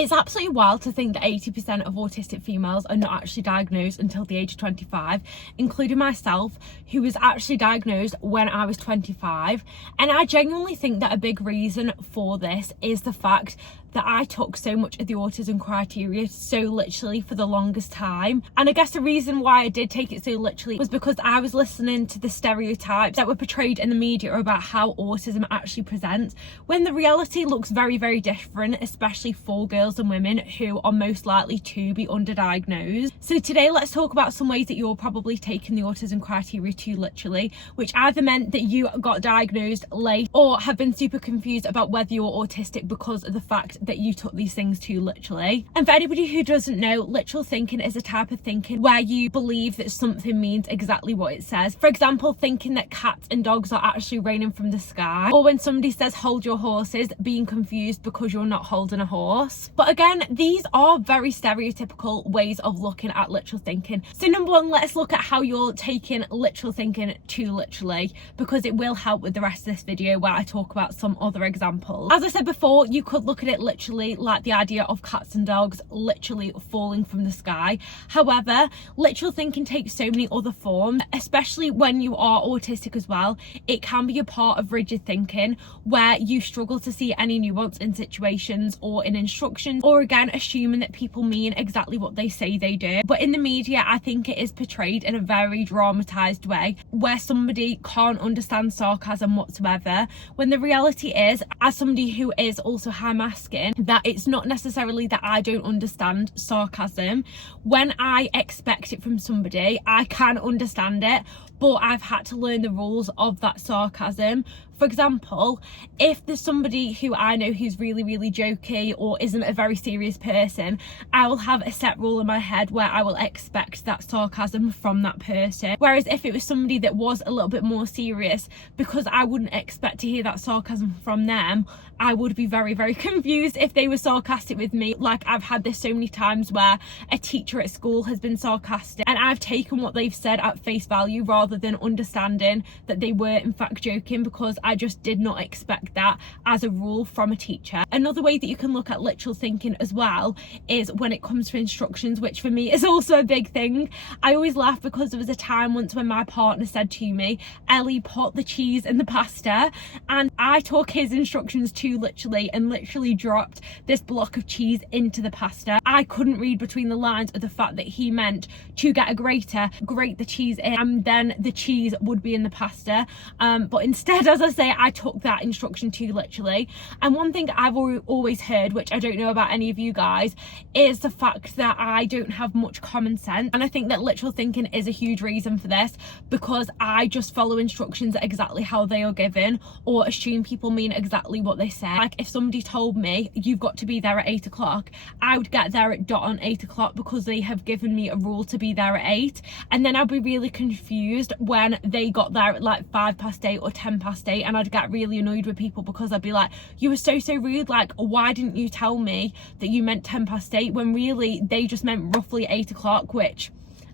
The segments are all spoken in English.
It's absolutely wild to think that 80% of autistic females are not actually diagnosed until the age of 25, including myself, who was actually diagnosed when I was 25. And I genuinely think that a big reason for this is the fact that I took so much of the autism criteria so literally for the longest time. And I guess the reason why I did take it so literally was because I was listening to the stereotypes that were portrayed in the media about how autism actually presents, when the reality looks very, very different, especially for girls and women who are most likely to be underdiagnosed. So today, let's talk about some ways that you're probably taking the autism criteria too literally, which either meant that you got diagnosed late or have been super confused about whether you're autistic because of the fact that you took these things too literally. And for anybody who doesn't know, literal thinking is a type of thinking where you believe that something means exactly what it says. For example, thinking that cats and dogs are actually raining from the sky, or when somebody says hold your horses, being confused because you're not holding a horse. But again, these are very stereotypical ways of looking at literal thinking. So number one, let's look at how you're taking literal thinking too literally, because it will help with the rest of this video where I talk about some other examples. As I said before, you could look at it literally like the idea of cats and dogs literally falling from the sky. However, literal thinking takes so many other forms, especially when you are autistic as well. It can be a part of rigid thinking where you struggle to see any nuance in situations or in instructions, or again, assuming that people mean exactly what they say they do. But in the media, I think it is portrayed in a very dramatized way where somebody can't understand sarcasm whatsoever, when the reality is, as somebody who is also high masculine, that it's not necessarily that I don't understand sarcasm. When I expect it from somebody, I can understand it, but I've had to learn the rules of that sarcasm. For example, if there's somebody who I know who's really, really jokey or isn't a very serious person, I will have a set rule in my head where I will expect that sarcasm from that person. Whereas if it was somebody that was a little bit more serious, because I wouldn't expect to hear that sarcasm from them, I would be very, very confused if they were sarcastic with me. Like, I've had this so many times where a teacher at school has been sarcastic and I've taken what they've said at face value rather than understanding that they were in fact joking, because I just did not expect that as a rule from a teacher. Another way that you can look at literal thinking as well is when it comes to instructions, which for me is also a big thing. I always laugh because there was a time once when my partner said to me, Ellie, put the cheese in the pasta, and I took his instructions too literally and literally dropped this block of cheese into the pasta. I couldn't read between the lines of the fact that he meant to get a grater, grate the cheese in, and then the cheese would be in the pasta. But instead, as I say, I took that instruction too literally. And one thing I've always heard, which I don't know about any of you guys, is the fact that I don't have much common sense. And I think that literal thinking is a huge reason for this, because I just follow instructions exactly how they are given, or assume people mean exactly what they say. Like, if somebody told me you've got to be there at 8 o'clock, I would get there at dot on 8 o'clock because they have given me a rule to be there at 8. And then I'd be really confused when they got there at like 8:05 or 8:10, and I'd get really annoyed with people because I'd be like, you were so rude, like, why didn't you tell me that you meant 8:10, when really they just meant roughly 8 o'clock, which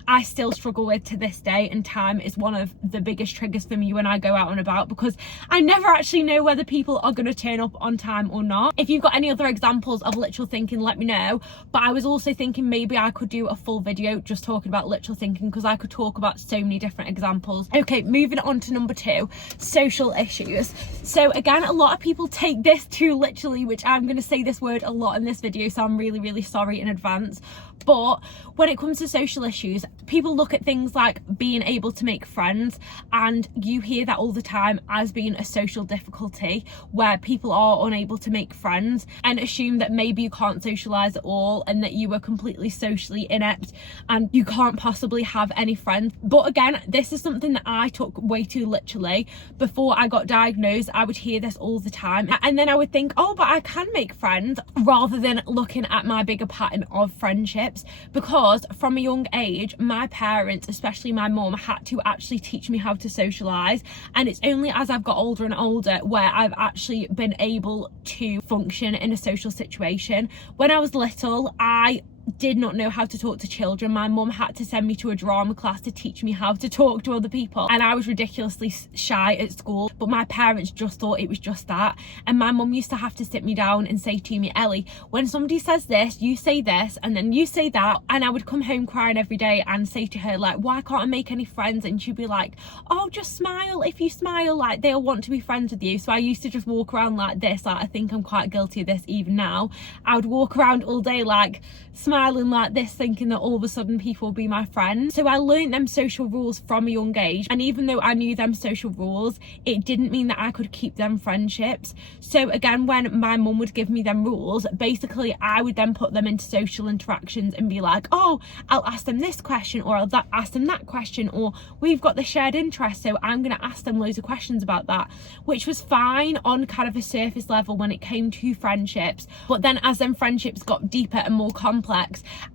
I still struggle with to this day, and time is one of the biggest triggers for me when I go out and about, because I never actually know whether people are going to turn up on time or not. If you've got any other examples of literal thinking, let me know. But I was also thinking maybe I could do a full video just talking about literal thinking, because I could talk about so many different examples. Okay, moving on to number 2, social issues. So again, a lot of people take this too literally, which I'm going to say this word a lot in this video, so I'm really, really sorry in advance. But when it comes to social issues, people look at things like being able to make friends, and you hear that all the time as being a social difficulty where people are unable to make friends, and assume that maybe you can't socialize at all and that you are completely socially inept and you can't possibly have any friends. But again, this is something that I took way too literally. Before I got diagnosed, I would hear this all the time, and then I would think, oh, but I can make friends, rather than looking at my bigger pattern of friendships. Because from a young age, my parents, especially my mum, had to actually teach me how to socialise, and it's only as I've got older and older where I've actually been able to function in a social situation. When I was little, I did not know how to talk to children. My mum had to send me to a drama class to teach me how to talk to other people, and I was ridiculously shy at school, but my parents just thought it was just that. And my mum used to have to sit me down and say to me, Ellie, when somebody says this, you say this, and then you say that. And I would come home crying every day and say to her, like, why can't I make any friends? And she'd be like, oh, just smile. If you smile, like, they'll want to be friends with you. So I used to just walk around like this. Like, I think I'm quite guilty of this even now. I would walk around all day like smiling like this, thinking that all of a sudden people will be my friends. So I learned them social rules from a young age, and even though I knew them social rules, it didn't mean that I could keep them friendships. So again, when my mum would give me them rules, basically I would then put them into social interactions and be like, oh, I'll ask them this question, or I'll ask them that question, or we've got the shared interest, so I'm going to ask them loads of questions about that, which was fine on kind of a surface level when it came to friendships. But then as them friendships got deeper and more complex,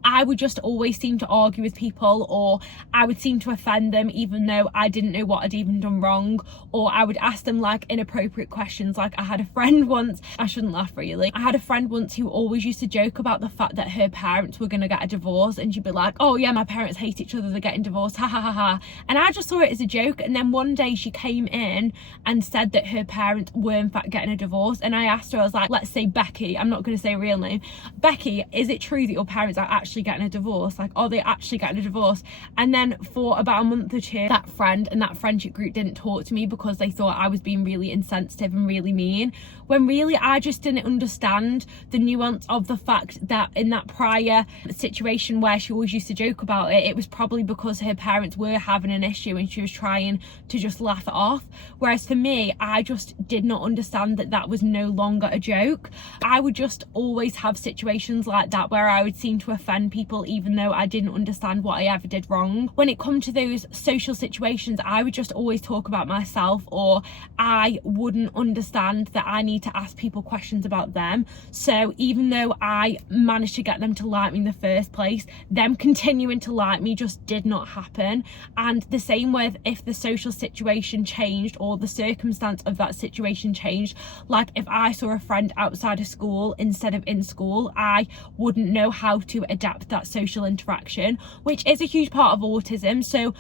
I would just always seem to argue with people, or I would seem to offend them even though I didn't know what I'd even done wrong, or I would ask them like inappropriate questions. Like, I had a friend once, I shouldn't laugh really, I had a friend once who always used to joke about the fact that her parents were going to get a divorce, and she'd be like, oh yeah, my parents hate each other, they're getting divorced, ha ha ha ha. And I just saw it as a joke. And then one day she came in and said that her parents were in fact getting a divorce, and I asked her, I was like, let's say Becky, I'm not going to say her real name, Becky, is it true that your parents are actually getting a divorce? Like, are they actually getting a divorce? And then for about a month or two, that friend and that friendship group didn't talk to me because they thought I was being really insensitive and really mean, when really I just didn't understand the nuance of the fact that in that prior situation where she always used to joke about it, it was probably because her parents were having an issue and she was trying to just laugh it off. Whereas for me, I just did not understand that that was no longer a joke. I would just always have situations like that where I would seem to offend people even though I didn't understand what I ever did wrong. When it comes to those social situations, I would just always talk about myself, or I wouldn't understand that I need to ask people questions about them. So even though I managed to get them to like me in the first place, them continuing to like me just did not happen. And the same with if the social situation changed or the circumstance of that situation changed. Like, if I saw a friend outside of school instead of in school, I wouldn't know how to adapt that social interaction, which is a huge part of autism. So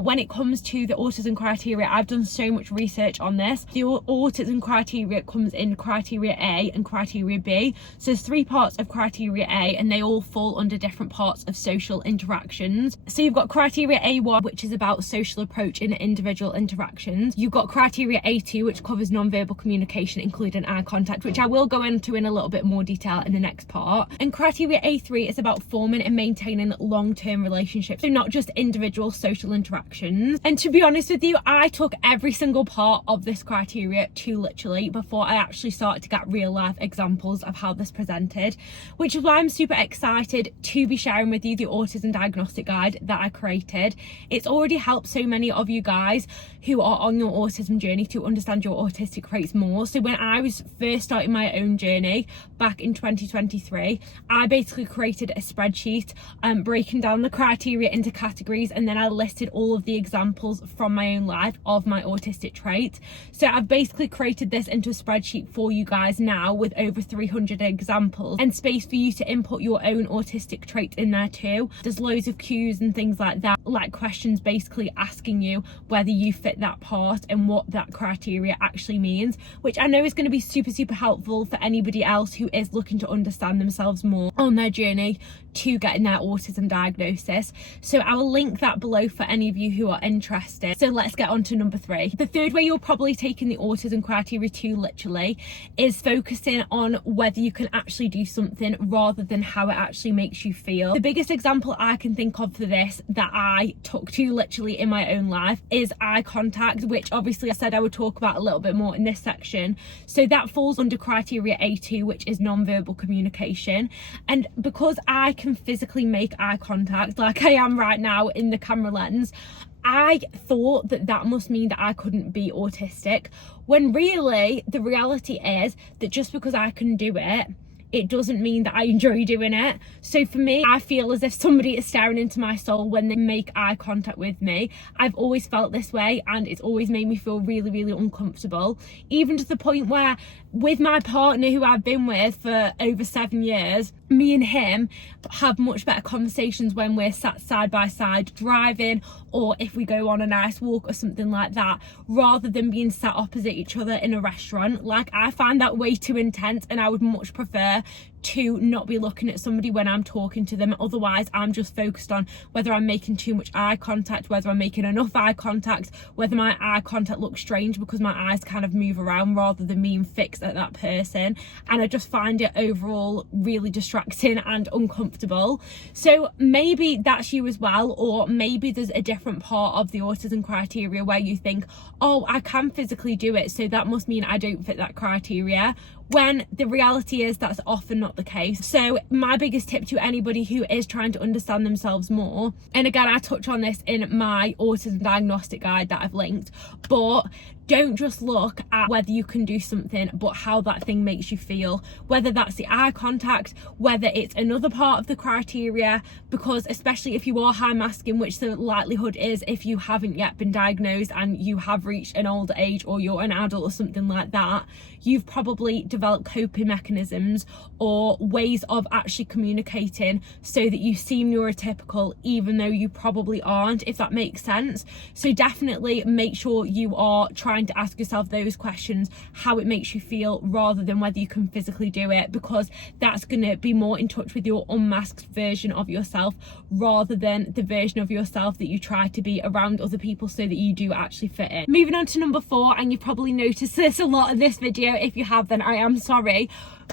when it comes to the autism criteria, I've done so much research on this. The autism criteria comes in criteria A and criteria B. So there's 3 parts of criteria A, and they all fall under different parts of social interactions. So you've got criteria A1, which is about social approach in individual interactions. You've got criteria A2, which covers non-verbal communication, including eye contact, which I will go into in a little bit more detail in the next part. And criteria A3 is about forming and maintaining long-term relationships, so not just individual social interactions. And to be honest with you, I took every single part of this criteria too literally before I actually started to get real life examples of how this presented, which is why I'm super excited to be sharing with you the autism diagnostic guide that I created. It's already helped so many of you guys who are on your autism journey to understand your autistic traits more. So when I was first starting my own journey back in 2023, I basically created a spreadsheet breaking down the criteria into categories, and then I listed all of the examples from my own life of my autistic traits. So I've basically created this into a spreadsheet for you guys now with over 300 examples and space for you to input your own autistic trait in there too. There's loads of cues and things like that, like questions basically asking you whether you fit that part and what that criteria actually means, which I know is going to be super helpful for anybody else who is looking to understand themselves more on their journey to getting their autism diagnosis. So I will link that below for any of you who are interested. So let's get on to number 3. The third way you're probably taking the autism criteria too literally is focusing on whether you can actually do something rather than how it actually makes you feel. The biggest example I can think of for this that I took too literally in my own life is eye contact, which obviously I said I would talk about a little bit more in this section. So that falls under criteria A2, which is non-verbal communication. And because I can physically make eye contact like I am right now in the camera lens, I thought that that must mean that I couldn't be autistic, when really the reality is that just because I can do it, it doesn't mean that I enjoy doing it. So for me, I feel as if somebody is staring into my soul when they make eye contact with me. I've always felt this way, and it's always made me feel really uncomfortable, even to the point where with my partner who I've been with for over 7 years, me and him have much better conversations when we're sat side by side driving, or if we go on a nice walk or something like that, rather than being sat opposite each other in a restaurant. Like, I find that way too intense, and I would much prefer to not be looking at somebody when I'm talking to them. Otherwise, I'm just focused on whether I'm making too much eye contact, whether I'm making enough eye contact, whether my eye contact looks strange because my eyes kind of move around rather than being fixed at that person. And I just find it overall really distracting and uncomfortable. So maybe that's you as well, or maybe there's a different part of the autism criteria where you think, oh, I can physically do it, so that must mean I don't fit that criteria, when the reality is that's often not the case. So my biggest tip to anybody who is trying to understand themselves more, and again, I touch on this in my autism diagnostic guide that I've linked, but don't just look at whether you can do something, but how that thing makes you feel, whether that's the eye contact, whether it's another part of the criteria, because especially if you are high masking, which the likelihood is if you haven't yet been diagnosed and you have reached an older age, or you're an adult or something like that, you've probably developed coping mechanisms or ways of actually communicating so that you seem neurotypical even though you probably aren't, if that makes sense. So definitely make sure you are trying to ask yourself those questions, how it makes you feel, rather than whether you can physically do it, because that's going to be more in touch with your unmasked version of yourself rather than the version of yourself that you try to be around other people so that you do actually fit in. Moving on to number 4, and you've probably noticed this a lot in this video. If you have, then I am sorry,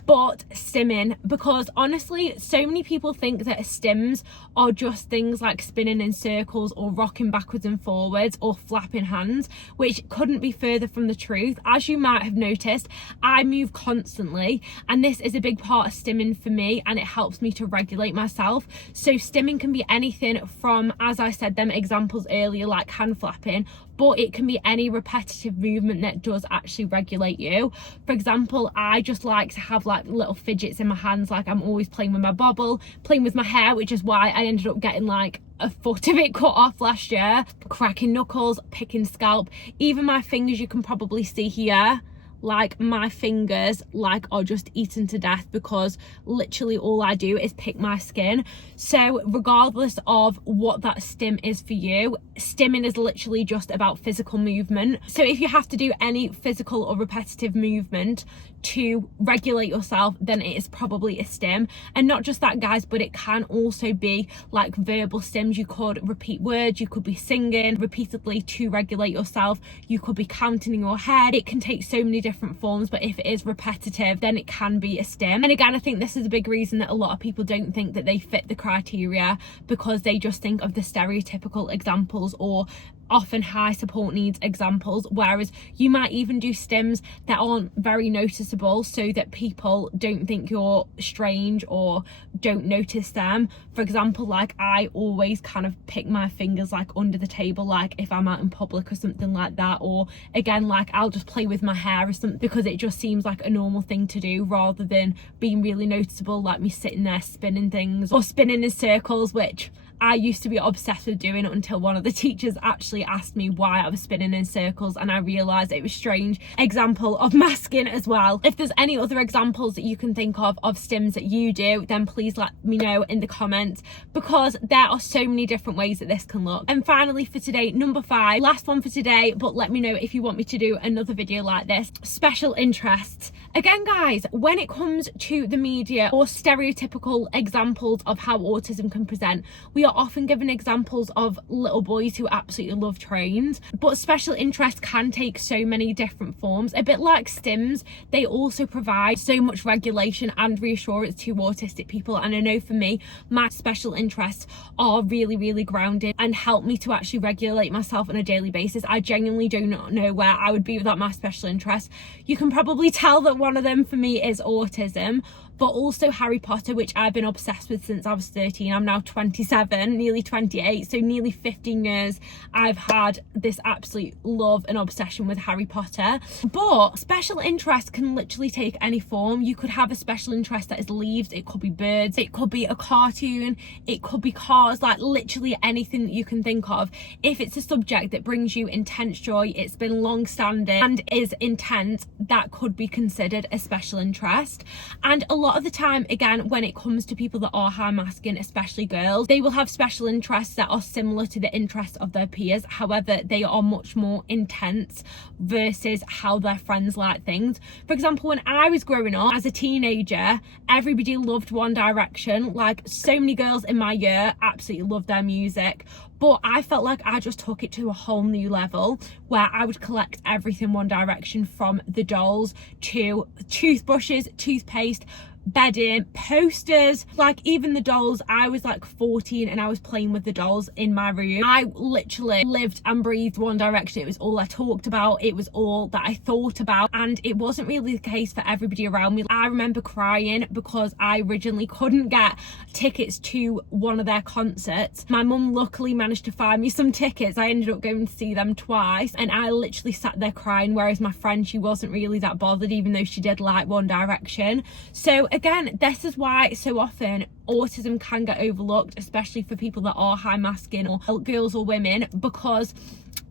but stimming, because honestly so many people think that stims are just things like spinning in circles or rocking backwards and forwards or flapping hands, which couldn't be further from the truth. As you might have noticed, I move constantly, and this is a big part of stimming for me, and it helps me to regulate myself. So stimming can be anything from, as I said, them examples earlier, like hand flapping, but it can be any repetitive movement that does actually regulate you. For example, I just like to have like little fidgets in my hands, like I'm always playing with my bobble, playing with my hair, which is why I ended up getting like a foot of it cut off last year, cracking knuckles, picking scalp, even my fingers, you can probably see here, like my fingers like are just eaten to death because literally all I do is pick my skin. So regardless of what that stim is for you, stimming is literally just about physical movement. So if you have to do any physical or repetitive movement to regulate yourself, then it is probably a stim. And not just that, guys, but it can also be like verbal stims. You could repeat words, you could be singing repeatedly to regulate yourself, you could be counting in your head. It can take so many different forms, but if it is repetitive, then it can be a stim. And again, I think this is a big reason that a lot of people don't think that they fit the criteria, because they just think of the stereotypical examples or often high support needs examples, whereas you might even do stims that aren't very noticeable so that people don't think you're strange or don't notice them. For example, like I always kind of pick my fingers like under the table, like if I'm out in public or something like that, or again, like I'll just play with my hair or something because it just seems like a normal thing to do rather than being really noticeable, like me sitting there spinning things or spinning in circles, which I used to be obsessed with doing until one of the teachers actually asked me why I was spinning in circles, and I realised it was strange. Example of masking as well. If there's any other examples that you can think of stims that you do, then please let me know in the comments, because there are so many different ways that this can look. And finally for today, number 5, last one for today, but let me know if you want me to do another video like this, special interests. Again, guys, when it comes to the media or stereotypical examples of how autism can present, we are often given examples of little boys who absolutely love trains, but special interest can take so many different forms. A bit like stims, they also provide so much regulation and reassurance to autistic people. And I know for me, my special interests are really, really grounded and help me to actually regulate myself on a daily basis. I genuinely do not know where I would be without my special interests. You can probably tell that one of them for me is autism, but also Harry Potter, which I've been obsessed with since I was 13. I'm now 27, nearly 28, so nearly 15 years I've had this absolute love and obsession with Harry Potter. But special interest can literally take any form. You could have a special interest that is leaves, it could be birds, it could be a cartoon, it could be cars, like literally anything that you can think of. If it's a subject that brings you intense joy, it's been long standing and is intense, that could be considered a special interest. And a lot of the time, again, when it comes to people that are high masculine, especially girls, they will have special interests that are similar to the interests of their peers. However, they are much more intense versus how their friends like things. For example, when I was growing up as a teenager, everybody loved One Direction. Like, so many girls in my year absolutely loved their music. But I felt like I just took it to a whole new level where I would collect everything One Direction, from the dolls to toothbrushes, toothpaste, bedding, posters, like even the dolls. I was like 14 and I was playing with the dolls in my room. I literally lived and breathed One Direction. It was all I talked about, it was all that I thought about, and it wasn't really the case for everybody around me. I remember crying because I originally couldn't get tickets to one of their concerts. My mum luckily managed to find me some tickets. I ended up going to see them twice, and I literally sat there crying, whereas my friend, she wasn't really that bothered, even though she did like One Direction. So again, this is why so often autism can get overlooked, especially for people that are high masculine or girls or women, because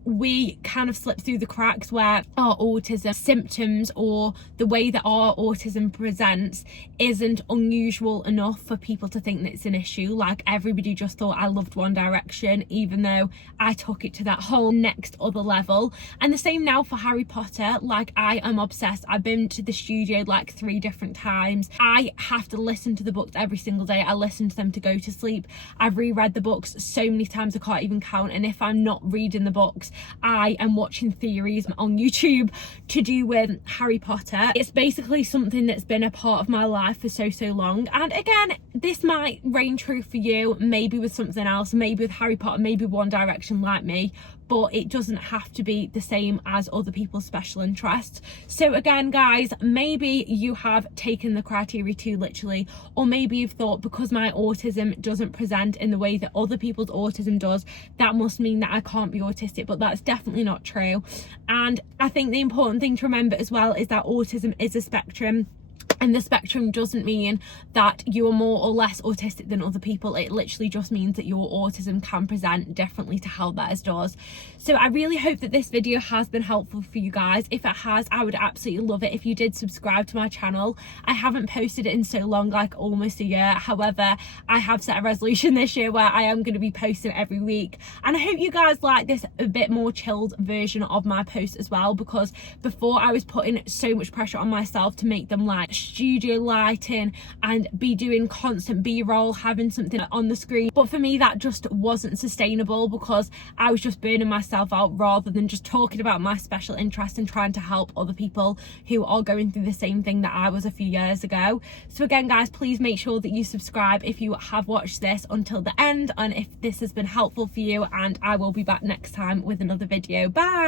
we kind of slip through the cracks where our autism symptoms or the way that our autism presents isn't unusual enough for people to think that it's an issue. Like, everybody just thought I loved One Direction, even though I took it to that whole next other level. And the same now for Harry Potter. Like, I am obsessed. I've been to the studio like 3 different times. I have to listen to the books every single day. I listen to them to go to sleep. I've reread the books so many times I can't even count, and if I'm not reading the books, I am watching theories on YouTube to do with Harry Potter. It's basically something that's been a part of my life for so long. And again, this might reign true for you, maybe with something else, maybe with Harry Potter, maybe One Direction like me, but it doesn't have to be the same as other people's special interests. So again, guys, maybe you have taken the criteria too literally, or maybe you've thought, because my autism doesn't present in the way that other people's autism does, that must mean that I can't be autistic. But that's definitely not true. And I think the important thing to remember as well is that autism is a spectrum. And the spectrum doesn't mean that you are more or less autistic than other people. It literally just means that your autism can present differently to how theirs does. So I really hope that this video has been helpful for you guys. If it has, I would absolutely love it if you did subscribe to my channel. I haven't posted it in so long, like almost a year. However, I have set a resolution this year where I am going to be posting every week. And I hope you guys like this a bit more chilled version of my posts as well, because before I was putting so much pressure on myself to make them like studio lighting and be doing constant b-roll, having something on the screen. But for me, that just wasn't sustainable, because I was just burning myself out rather than just talking about my special interest and trying to help other people who are going through the same thing that I was a few years ago. So again, guys, please make sure that you subscribe if you have watched this until the end, and if this has been helpful for you, and I will be back next time with another video. Bye.